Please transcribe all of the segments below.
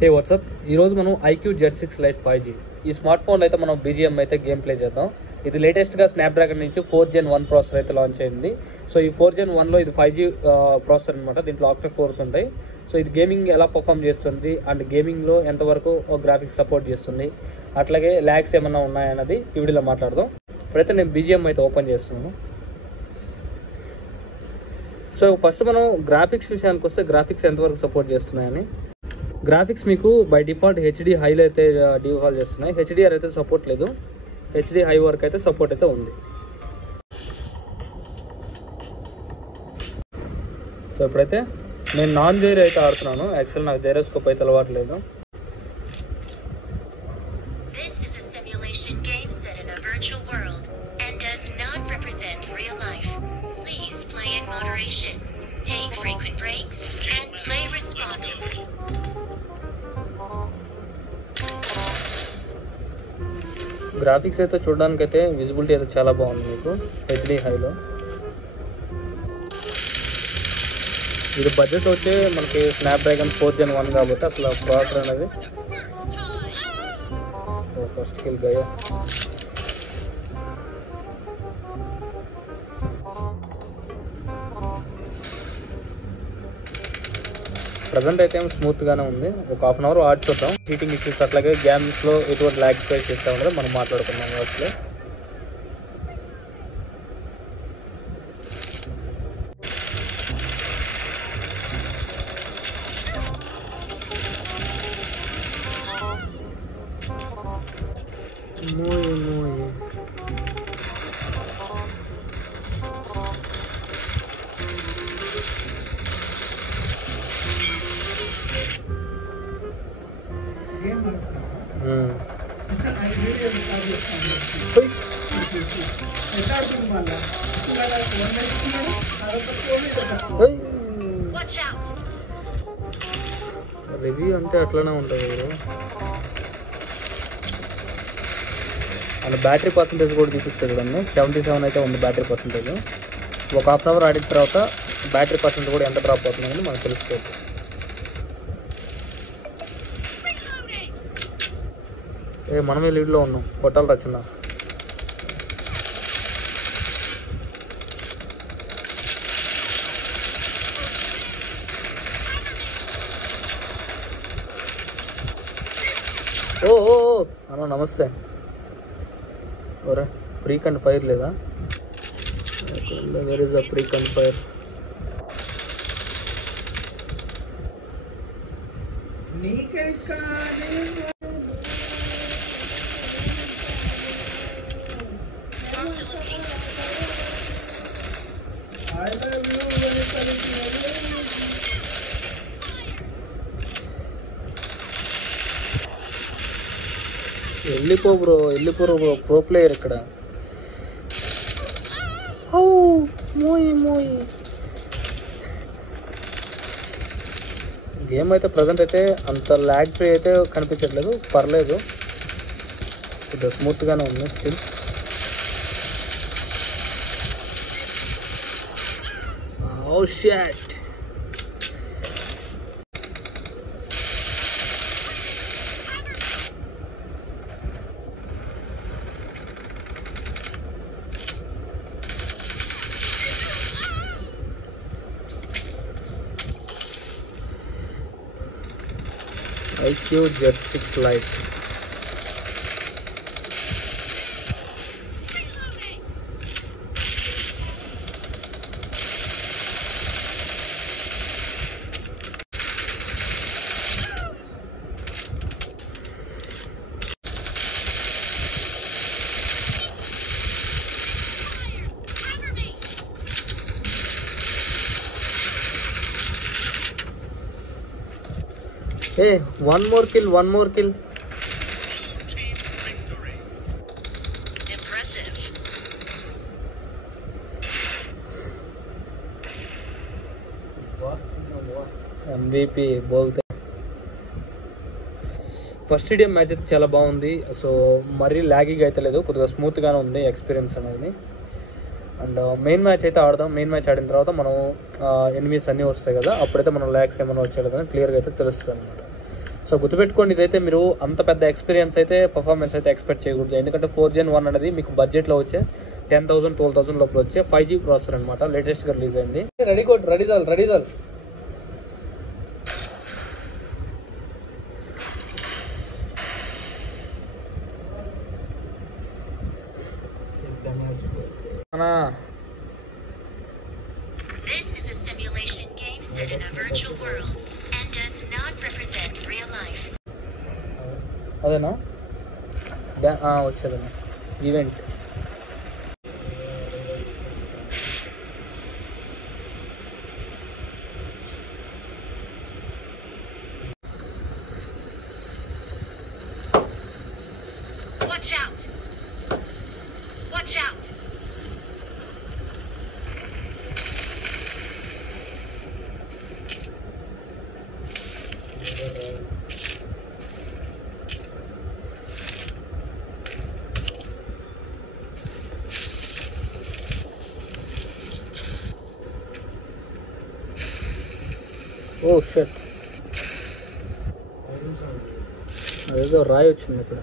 హే WhatsApp, ఈరోజు మనం IQ Z6 Lite 5G ఈ స్మార్ట్ ఫోన్ అయితే మనం BGM అయితే గేమ్ ప్లే చేద్దాం. ఇది లేటెస్ట్గా స్నాప్డ్రాగన్ నుంచి 4 Gen 1 ప్రాసెసర్ అయితే లాంచ్ అయింది. సో ఈ 4 Gen 1లో ఇది 5G ప్రాసెసర్ అనమాట. దీంట్లో ఆక్టా కోర్స్ ఉంటాయి. సో ఇది గేమింగ్ ఎలా పర్ఫామ్ చేస్తుంది అండ్ గేమింగ్లో ఎంతవరకు గ్రాఫిక్స్ సపోర్ట్ చేస్తుంది, అట్లాగే ల్యాగ్స్ ఏమన్నా ఉన్నాయన్నది ఈ వీడియోలో మాట్లాడదాం. ఇప్పుడైతే నేను BGM అయితే ఓపెన్ చేస్తున్నాను. సో ఫస్ట్ మనం గ్రాఫిక్స్ విషయానికి వస్తే గ్రాఫిక్స్ ఎంతవరకు సపోర్ట్ చేస్తున్నాయని. గ్రాఫిక్స్ మీకు బై డిఫాల్ట్ HD హైలో అయితే డిఫాల్ట్ చేస్తున్నాయి. HDR అయితే సపోర్ట్ లేదు. HD హై వరకు అయితే సపోర్ట్ అయితే ఉంది. సో ఇప్పుడైతే నేను నాన్ జైర్ అయితే ఆడుతున్నాను. యాక్చువల్ నాకు జైరోస్కోప్ అయితే అలవాట్లేదు. గ్రాఫిక్స్ అయితే చూడడానికి అయితే విజిబిలిటీ అయితే చాలా బాగుంది మీకు HD హైలో. ఇది బడ్జెట్ వచ్చి మనకి స్నాప్డ్రాగన్ 4 Gen 1 కాబట్టి అసలు ప్రాసెసర్ అనేది ఫస్ట్ కిల్ గయా. ప్రజెంట్ అయితే స్మూత్గానే ఉంది. ఒక హాఫ్ అన్ అవర్ ఆడి చూద్దాం. హీటింగ్ ఇష్యూస్ అట్లాగే గేమ్స్లో ఎటువంటి ల్యాగ్ ఫేస్ చేస్తూ ఉండదు. మనం మాట్లాడుకున్నాం అసలు. రివ్యూ అంటే అట్లనే ఉంటుంది. అండ్ బ్యాటరీ పర్సంటేజ్ కూడా చూపిస్తుంది చూడండి. 77 అయితే ఉంది బ్యాటరీ పర్సంటేజ్. ఒక హాఫ్ అన్ అవర్ ఆడిన తర్వాత బ్యాటరీ పర్సెంటేజ్ కూడా ఎంత డ్రాప్ అవుతుందని మనకు తెలుసుకోవచ్చు. మనమే లీడ్లో ఉన్నాం. కొట్టాలి రచన. ఓ అన్న నమస్తే. ఒరే ప్రీక్ అండ్ ఫైర్ లేదా? Where is the freak and fire? వెళ్ళిపో బ్రో, వెళ్ళిపోరు బ్రో. ప్రో ప్లేయర్ ఇక్కడ. గేమ్ అయితే ప్రజెంట్ అయితే అంత ల్యాగ్ ఫ్రీ అయితే కనిపించట్లేదు. పర్లేదు, ఇది స్మూత్గానే ఉంది still. Oh shit. IQ Z6 Lite. Hey, one more kill. Impressive. MVP बोलते. ఫస్ట్ స్టేడియం మ్యాచ్ అయితే చాలా బాగుంది. సో మరీ ల్యాగీగా అయితే లేదు, కొద్దిగా స్మూత్గానే ఉంది ఎక్స్పీరియన్స్ అనేది. అండ్ మెయిన్ మ్యాచ్ అయితే ఆడదాం. మెయిన్ మ్యాచ్ ఆడిన తర్వాత మనం ఎనిమీస్ అన్నీ వస్తాయి కదా, అప్పుడైతే మనం ల్యాగ్స్ ఏమైనా వచ్చేది కానీ క్లియర్గా అయితే తెలుస్తుంది అనమాట. సో గుర్తుపెట్టుకోండి, ఇదైతే మీరు అంత పెద్ద ఎక్స్పీరియన్స్ అయితే పర్ఫార్మెన్స్ అయితే ఎక్స్పెక్ట్ చేయకూడదు. ఎందుకంటే 4 Gen 1 అనేది మీకు బడ్జెట్లో వచ్చే 10,000 12,000 లోపల వచ్చే 5G ప్రాసెసర్ అనమాట. లేటెస్ట్గా రిలీజ్ అయింది. రెడీ జాల్ This is a simulation game set in a virtual world and does not represent real life. అదేనా వచ్చేదన్నా event. Watch out! Watch out! Oh shut, అదేదో రాయి వచ్చింది ఇక్కడ.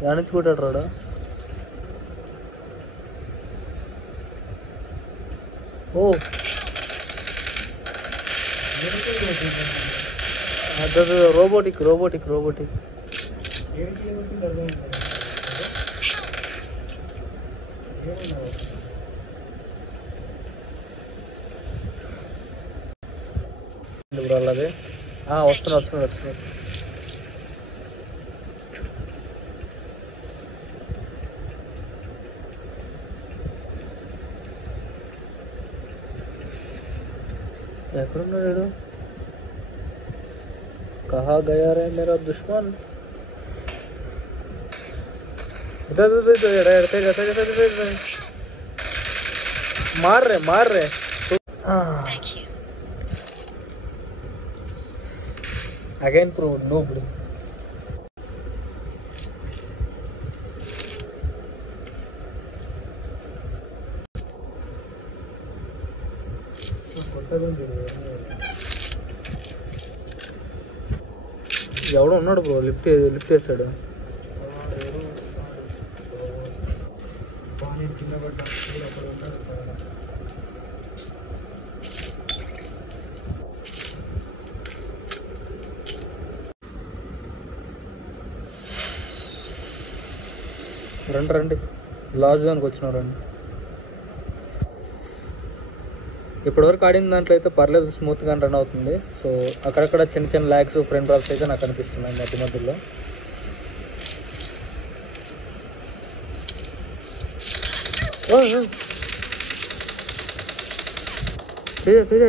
ధ్యానించుకుంటాడు రాడా. ఓ రోబోటిక్ అలాగే వస్తున్నారు. ఎక్కడున్నాడు? కహా గయా రే మేరా దుష్మన్. మార్ రే అగైన్ ప్రో నో బ్రో. ఎవడో ఉన్నాడు బ్రో, లిఫ్ట్ చేస్తాడు. రండి లాస్ట్ జోన్కి వచ్చినాం రండి. ఇప్పటివరకు ఆడిన దాంట్లో అయితే పర్లేదు, స్మూత్గా రన్ అవుతుంది. సో అక్కడక్కడ చిన్న ల్యాగ్స్ ఫ్రెండ్ డ్రాప్స్ అయితే నాకు అనిపిస్తున్నాయి మధ్యలో.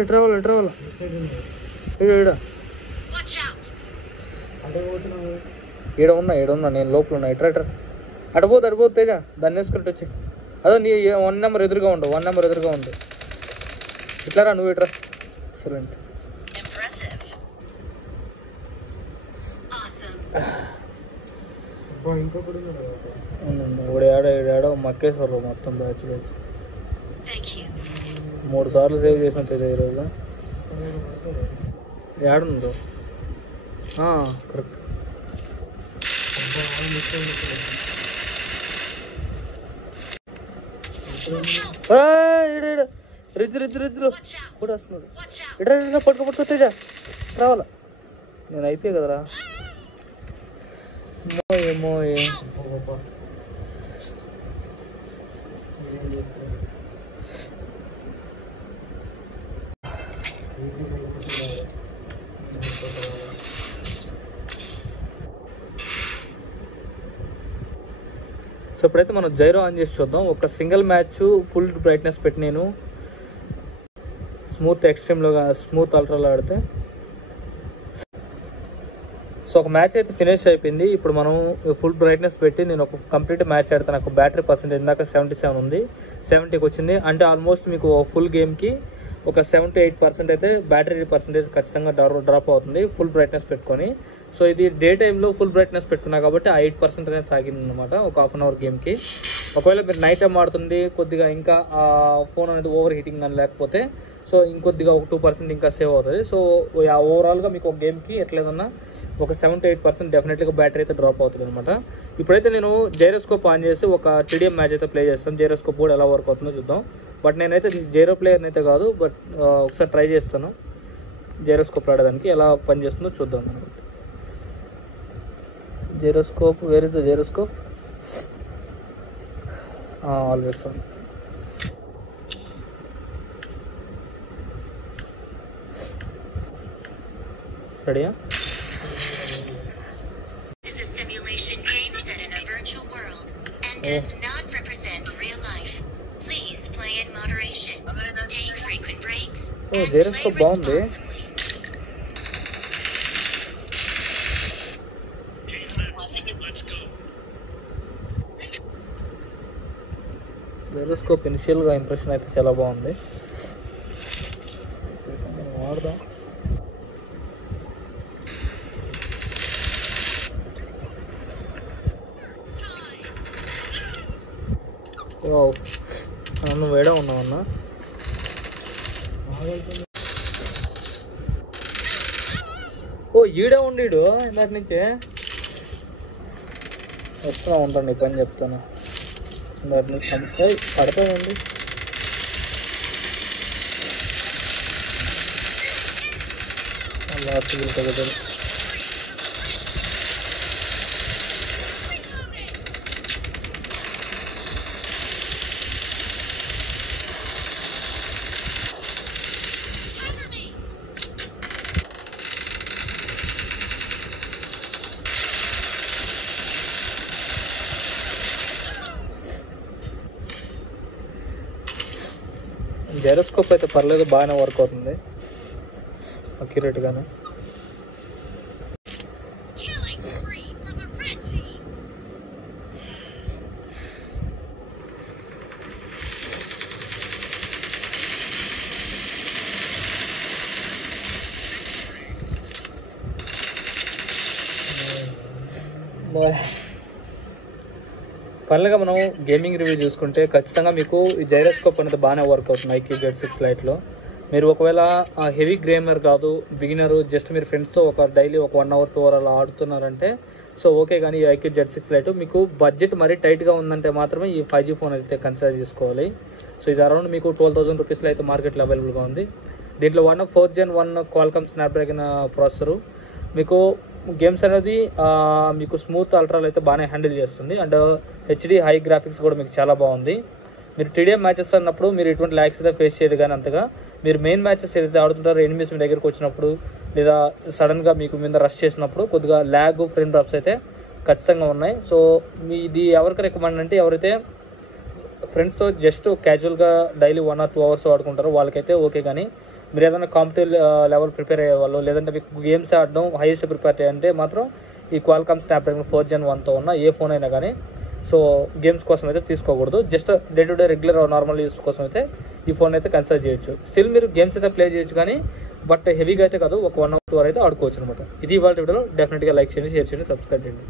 ఎటు రావాలా ఈడ ఉన్నా నేను లోపల ఉన్నా. ఎట్రా అడిపోదు తేజ, దాన్ని వేసుకుంటూ వచ్చి. అదో నీ 1 నెంబర్ ఎదురుగా ఉండు. ఇట్లారా నువ్వు ఇట్రా. ఎక్సలెంట్. ఇప్పుడు ఏడో మక్కేశ్వరరావు మొత్తం బ్యాచ్ 3 సార్లు సేవ్ చేసినట్టు ఈరోజు. ఏడుందో కరెక్ట్. రిద్దులు కూడా వస్తున్నాడు. ఇట్లా పట్టుకో తేజ రావాలా. నేను అయిపోయా కదరా. మోయే సో ఇప్పుడైతే మనం జైరో ఆన్ చేసి చూద్దాం. ఒక సింగిల్ మ్యాచ్ ఫుల్ బ్రైట్నెస్ పెట్టి నేను స్మూత్ అల్ట్రాలో ఆడితే సో ఒక మ్యాచ్ అయితే ఫినిష్ అయిపోయింది. ఇప్పుడు మనం ఫుల్ బ్రైట్నెస్ పెట్టి నేను ఒక కంప్లీట్ మ్యాచ్ ఆడితే నాకు బ్యాటరీ పర్సెంటేజ్ ఇందాక 77 ఉంది, 70కి వచ్చింది. అంటే ఆల్మోస్ట్ మీకు ఫుల్ గేమ్కి ఒక 7 to 8% అయితే బ్యాటరీ పర్సెంటేజ్ ఖచ్చితంగా డ్రాప్ అవుతుంది ఫుల్ బ్రైట్నెస్ పెట్టుకొని. సో ఇది డే టైంలో ఫుల్ బ్రైట్నెస్ పెట్టుకున్నా కాబట్టి ఆ 8% అనేది తాగింది అనమాట ఒక హాఫ్ అన్ అవర్ గేమ్కి. ఒకవేళ మీరు నైట్ టైం ఆడుతుంది కొద్దిగా ఇంకా ఫోన్ అనేది ఓవర్ హీటింగ్ అని లేకపోతే సో ఇంకొద్దిగా ఒక 2% ఇంకా సేవ్ అవుతుంది. సో ఓవరాల్గా మీకు ఒక గేమ్కి ఎట్లేదన్నా ఒక 7 to 8% డెఫినెట్లీగా బ్యాటరీ అయితే డ్రాప్ అవుతుంది అనమాట. ఇప్పుడైతే నేను జైరోస్కోప్ ఆన్ చేసి ఒక టీడీఎం మ్యాచ్ అయితే ప్లే చేస్తాను. జైరోస్కోప్ కూడా ఎలా వర్క్ అవుతుందో చూద్దాం. బట్ నేనైతే జైరో ప్లేయర్ని అయితే కాదు, బట్ ఒకసారి ట్రై చేస్తాను జైరోస్కోప్ ఆడడానికి ఎలా పనిచేస్తుందో చూద్దాం అనమాట. Gyroscope, wear is the gyroscope? Always on. రెడీయా? This is a simulation game set in a virtual world and does not represent real life. Please play in moderation. Take frequent breaks and play responsibly. Gyroscope ఇనిషియల్గా impression అయితే చాలా బాగుంది. వాడదాం. నువ్వు వేడా ఉన్నావన్నా. ఈడే ఉండీడు ఇందాక నుంచే వస్తున్నా ఉంటాను. ఈ పని చెప్తాను. ఇందాక నుంచి పడతాయండి. లాస్ట్ కదా. జైరోస్కోప్ అయితే పర్లేదు, బాగానే వర్క్ అవుతుంది అక్యురేట్గానే. ఫైనల్గా మనం గేమింగ్ రివ్యూ చూసుకుంటే ఖచ్చితంగా మీకు ఈ జైరోస్కోప్ అనేది బాగానే వర్క్ అవుతుంది IQ Z6 Liteలో. మీరు ఒకవేళ హెవీ గేమర్ కాదు, బిగినర్, జస్ట్ మీరు ఫ్రెండ్స్తో డైలీ ఒక 1 hour 2 hour అలా ఆడుతున్నారంటే సో ఓకే. కానీ ఈ IQ Z6 Lite మీకు బడ్జెట్ మరీ టైట్గా ఉందంటే మాత్రమే ఈ 5G ఫోన్ అయితే కన్సిడర్ చేసుకోవాలి. సో ఇది అరౌండ్ మీకు 12,000 రూపీస్లో అయితే మార్కెట్లో అవైలబుల్గా ఉంది. దీంట్లో 4th Gen 1 Qualcomm Snapdragon processor మీకు గేమ్స్ అనేది మీకు స్మూత్ అల్ట్రాలో అయితే బాగానే హ్యాండిల్ చేస్తుంది. అండ్ HD హై గ్రాఫిక్స్ కూడా మీకు చాలా బాగుంది. మీరు TDM మ్యాచెస్ అన్నప్పుడు మీరు ఎటువంటి ల్యాగ్స్ అయితే ఫేస్ చేయదు. కానీ అంతగా మీరు మెయిన్ మ్యాచెస్ ఏదైతే ఆడుతుంటారో ఎనిమిస్ మీ దగ్గరకు వచ్చినప్పుడు లేదా సడన్గా మీకు మీద రష్ చేసినప్పుడు కొద్దిగా ల్యాగ్, ఫ్రేమ్ డ్రాప్స్ అయితే ఖచ్చితంగా ఉన్నాయి. సో ఇది ఎవరికి రికమెండ్ అంటే ఎవరైతే ఫ్రెండ్స్తో జస్ట్ క్యాజువల్గా డైలీ 1 or 2 hours ఆడుకుంటారో వాళ్ళకైతే ఓకే. కానీ మీరు ఏదైనా కాంపిటేటివ్ లెవెల్ ప్రిపేర్ అయ్యేవాళ్ళు లేదంటే మీకు గేమ్స్ ఆడడం హైయెస్ట్ ప్రిపేర్ చేయాలంటే మాత్రం ఈ Qualcomm Snapdragon 4th Gen 1తో ఉన్న ఏ ఫోన్ అయినా కానీ సో గేమ్స్ కోసం అయితే తీసుకోకూడదు. Just day to day regular normal use కోసం అయితే ఈ ఫోన్ అయితే కన్సిడర్ చేయొచ్చు. స్టిల్ మీరు గేమ్స్ అయితే ప్లే చేయొచ్చు కానీ బట్ హెవీగా అయితే కాదు, ఒక 1 hour 2 hour అయితే ఆడుకోవచ్చు అనమాట. ఇది ఇవాళ వీడియోలో. డెఫినెట్గా లైక్ చేయండి, షేర్ చేయండి, సబ్స్క్రైబ్ చేయండి.